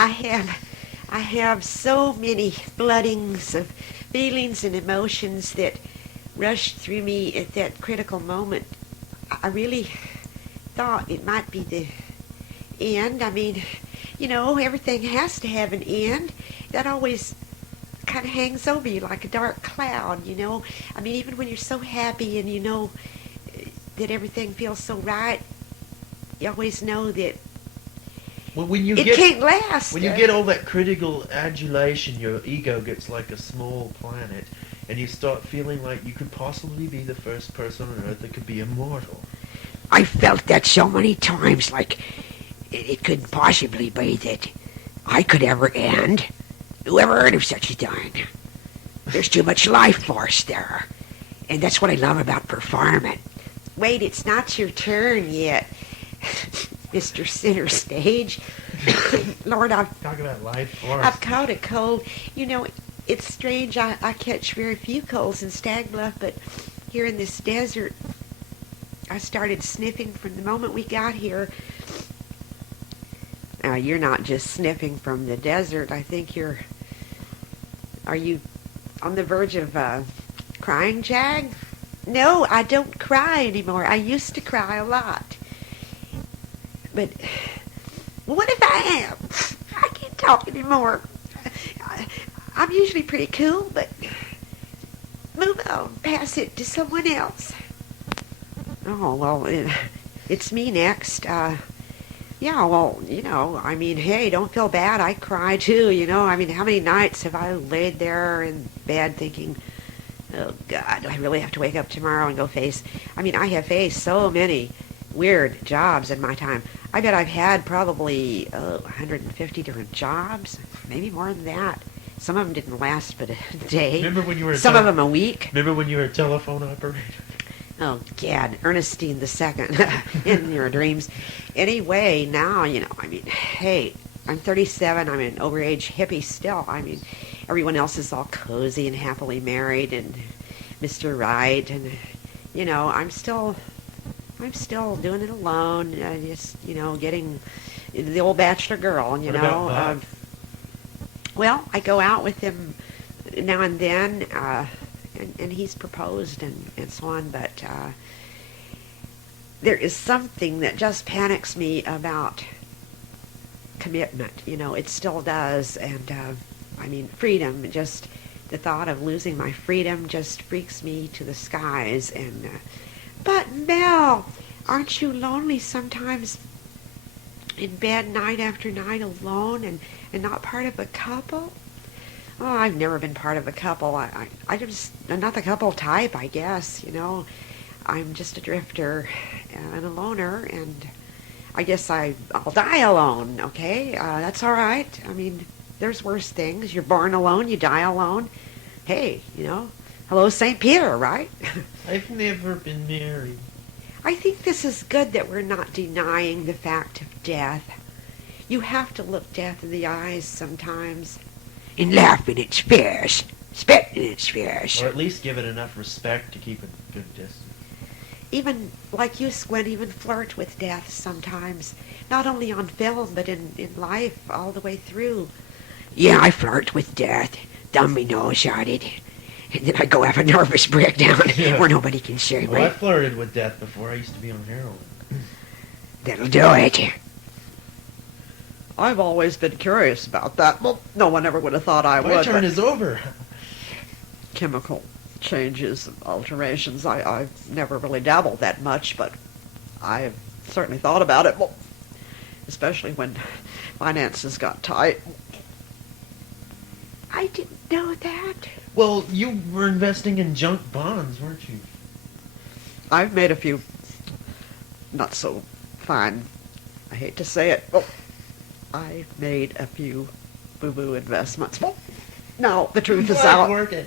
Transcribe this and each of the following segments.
I have so many floodings of feelings and emotions that rushed through me at that critical moment. I really thought it might be the end. I mean, everything has to have an end. That always kind of hangs over you like a dark cloud. I mean, even when you're so happy and that everything feels so right, you always know that it can't last. When you get all that critical adulation, your ego gets like a small planet, and you start feeling like you could possibly be the first person on Earth that could be immortal. I felt that so many times, like it couldn't possibly be that I could ever end. Who ever heard of such a thing? There's too much life force there. And that's what I love about performing. Wait, it's not your turn yet, Mr. Center Stage. Lord, Talk about life force. I've caught a cold. It's strange. I catch very few colds in Stag Bluff, but here in this desert, I started sniffing from the moment we got here. Now, you're not just sniffing from the desert. I think are you on the verge of crying, Jag? No, I don't cry anymore. I used to cry a lot. But what if I am? I can't talk anymore. I'm usually pretty cool, but move on. Pass it to someone else. Oh, well, it's me next. Yeah, well, I mean, hey, don't feel bad. I cry too, I mean, how many nights have I laid there in bed thinking, oh, God, do I really have to wake up tomorrow and go face... I mean, I have faced so many weird jobs in my time. I bet I've had probably 150 different jobs, maybe more than that. Some of them didn't last but a day. Remember when you were some of them a week. Remember when you were a telephone operator? Oh, Gad, Ernestine II in your dreams. Anyway, now, I mean, hey, I'm 37. I'm an overage hippie still. I mean, everyone else is all cozy and happily married and Mr. Right. And, I'm still doing it alone. Just, getting the old bachelor girl, What about Bob? Well, I go out with him now and then, and he's proposed and so on, but there is something that just panics me about commitment. It still does, and I mean, freedom, just the thought of losing my freedom just freaks me to the skies. And but Mel, aren't you lonely sometimes in bed night after night alone and not part of a couple? Oh, I've never been part of a couple. I'm not the couple type, I guess, I'm just a drifter and a loner, and I guess I'll die alone, okay? That's all right. I mean, there's worse things. You're born alone, you die alone. Hey, hello, St. Peter, right? I've never been married. I think this is good that we're not denying the fact of death. You have to look death in the eyes sometimes. And laugh in its fears, spit in its fears. Or at least give it enough respect to keep it a good distance. Even, like you, Squint, even flirt with death sometimes. Not only on film, but in life, all the way through. Yeah, I flirt with death. Thumb me nose at it. And then I go have a nervous breakdown where nobody can see me. Well, I flirted with death before. I used to be on heroin. That'll do it. I've always been curious about that. Well, no one ever would have thought I would. My turn is over. Chemical changes and alterations. I've never really dabbled that much, but I've certainly thought about it. Well, especially when finances got tight. I didn't know that. Well, you were investing in junk bonds, weren't you? I've made a few not so fine, I hate to say it, well, I've made a few boo-boo investments. Well, no, the truth is out. Working.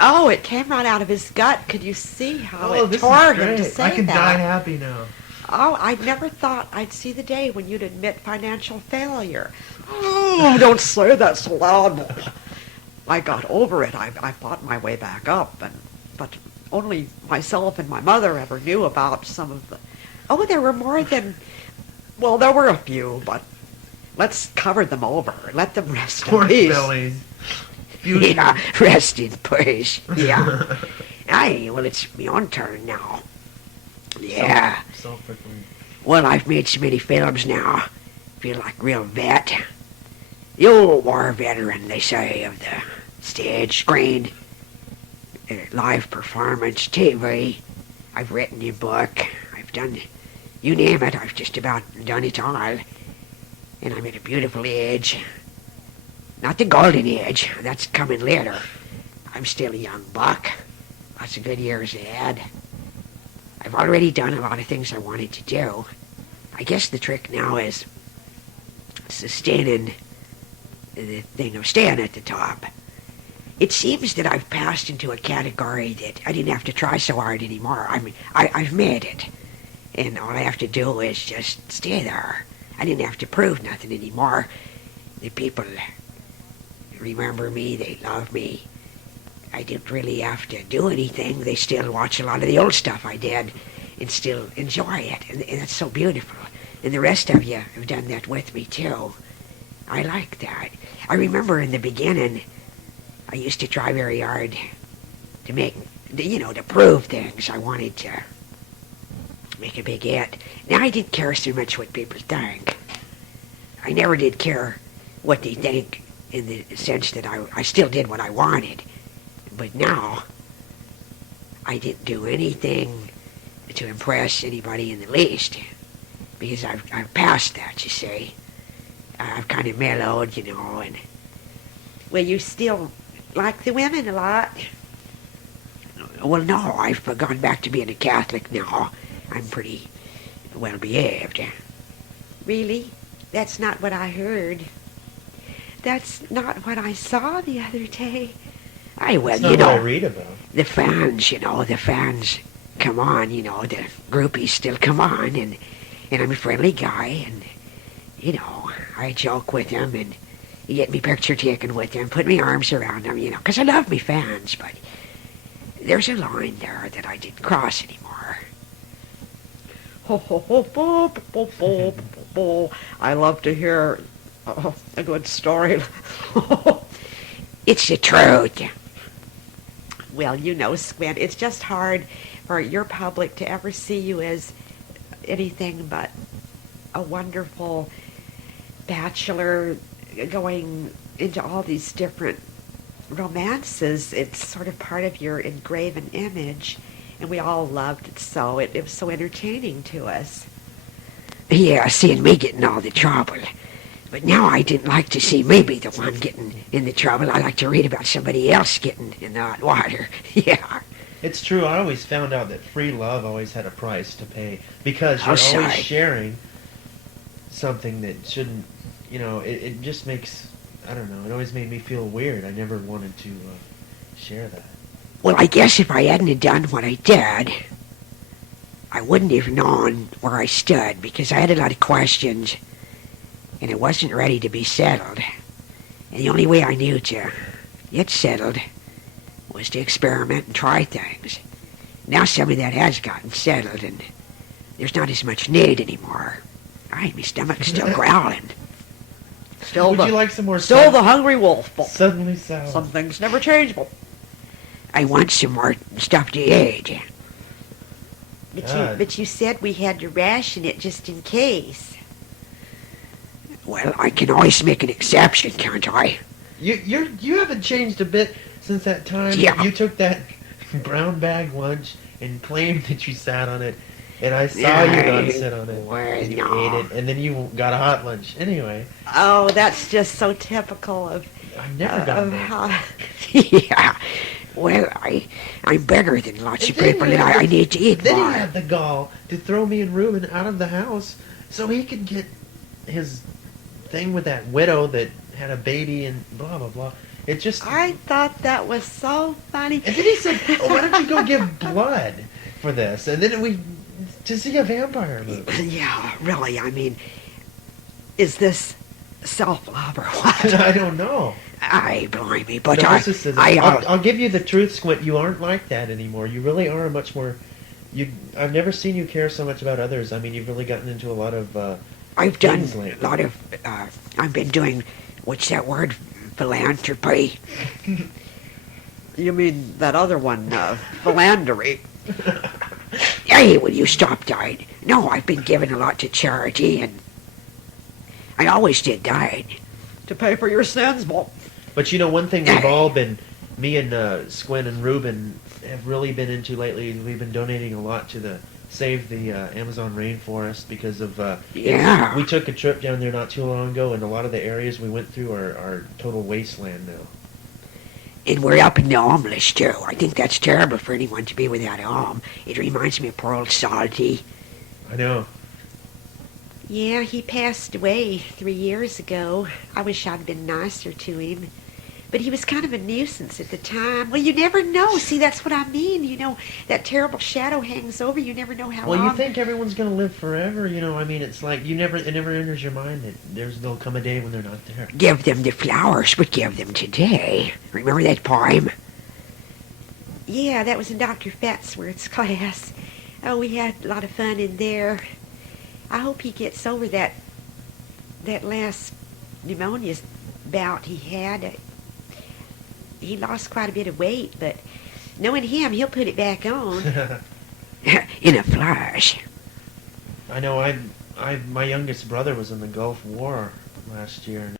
Oh, it came right out of his gut. Could you see how it this tore is him to great. say I can that? die happy now. Oh, I never thought I'd see the day when you'd admit financial failure. Oh, don't say that so loud. I got over it. I fought my way back up, but only myself and my mother ever knew about some of the... Oh, there were more than... Well, there were a few, but Let's cover them over. Let them rest in Pork peace. bellies. Fusion. Yeah, rest in peace. Yeah. Aye, well, it's my own turn now. Yeah. Self-proclaimed. Well, I've made so many films now. Feel like a real vet. The old war veteran, they say, of the stage, screen, live performance, TV. I've written a book. I've done, you name it, I've just about done it all. And I'm at a beautiful age. Not the golden age, that's coming later. I'm still a young buck. Lots of good years ahead. I've already done a lot of things I wanted to do. I guess the trick now is sustaining the thing of staying at the top. It seems that I've passed into a category that I didn't have to try so hard anymore. I've made it. And all I have to do is just stay there. I didn't have to prove nothing anymore. The people remember me, they love me. I didn't really have to do anything. They still watch a lot of the old stuff I did and still enjoy it. And that's so beautiful. And the rest of you have done that with me too. I like that. I remember in the beginning, I used to try very hard to make, to prove things. I wanted to make a big hit. Now I didn't care so much what people think. I never did care what they think in the sense that I still did what I wanted. But now, I didn't do anything to impress anybody in the least. Because I've passed that, you see. I've kind of mellowed, and... Well, you still like the women a lot? Well, no, I've gone back to being a Catholic now. I'm pretty well behaved. Really? That's not what I heard. That's not what I saw the other day. Well, That's not what I read about. The fans come on, the groupies still come on, and I'm a friendly guy, and, I joke with them, and you get me picture taken with them, put my arms around them, because I love me fans, but there's a line there that I didn't cross anymore. I love to hear a good story. It's the truth. Well, Squint, it's just hard for your public to ever see you as anything but a wonderful bachelor going into all these different romances. It's sort of part of your engraven image, and we all loved it so. It was so entertaining to us. Yeah, seeing me getting all the trouble. But now I didn't like to see me be the one getting in the trouble. I like to read about somebody else getting in the hot water. Yeah. It's true. I always found out that free love always had a price to pay because you're always sharing something that shouldn't, it just makes, I don't know, it always made me feel weird. I never wanted to share that. Well, I guess if I hadn't have done what I did, I wouldn't have known where I stood because I had a lot of questions and it wasn't ready to be settled. And the only way I knew to get settled was to experiment and try things. Now some of that has gotten settled and there's not as much need anymore. My stomach's still growling. Would you like some more Still the hungry wolf. Suddenly sour. Some things never change. I want some more stuff to eat. But you said we had to ration it just in case. Well, I can always make an exception, can't I? You haven't changed a bit since that time you took that brown bag lunch and claimed that you sat on it, and I saw you not sit on it, and you ate it, and then you got a hot lunch. Anyway. Oh, that's just so typical of... I've never done that. Yeah. Well, I'm better than lots of people, and I need to eat more. Then he had the gall to throw me and Reuben out of the house so he could get his thing with that widow that had a baby and blah, blah, blah. It just... I thought that was so funny. And then he said, why don't you go give blood for this? And then to see a vampire movie. Yeah, really, I mean, is this self-love or what? I don't know. Blimey, but I'll give you the truth, Squint. You aren't like that anymore. You really are much more... I've never seen you care so much about others. I mean, you've really gotten into a lot of... I've done things a lately. lot of, I've been doing, what's that word? Philanthropy. You mean that other one, philandering? Hey, will you stop that? No, I've been giving a lot to charity, and I always did that. To pay for your sins, well. But one thing we've all been, me and Squin and Ruben have really been into lately. We've been donating a lot to the save the Amazon rainforest because of Yeah. we took a trip down there not too long ago, and a lot of the areas we went through are total wasteland now. And we're up in the home list, too. I think that's terrible for anyone to be without a home. It reminds me of poor old Salty. I know. Yeah, he passed away 3 years ago. I wish I'd been nicer to him. But he was kind of a nuisance at the time. Well, you never know. See, that's what I mean. That terrible shadow hangs over. You never know how long. Well, you think everyone's going to live forever, I mean, it's like it never enters your mind that there'll come a day when they're not there. Give them the flowers, but give them today. Remember that poem? Yeah, that was in Dr. Fatsworth's class. Oh, we had a lot of fun in there. I hope he gets over that last pneumonia bout he had. He lost quite a bit of weight, but knowing him, he'll put it back on in a flash. I know. My youngest brother was in the Gulf War last year, and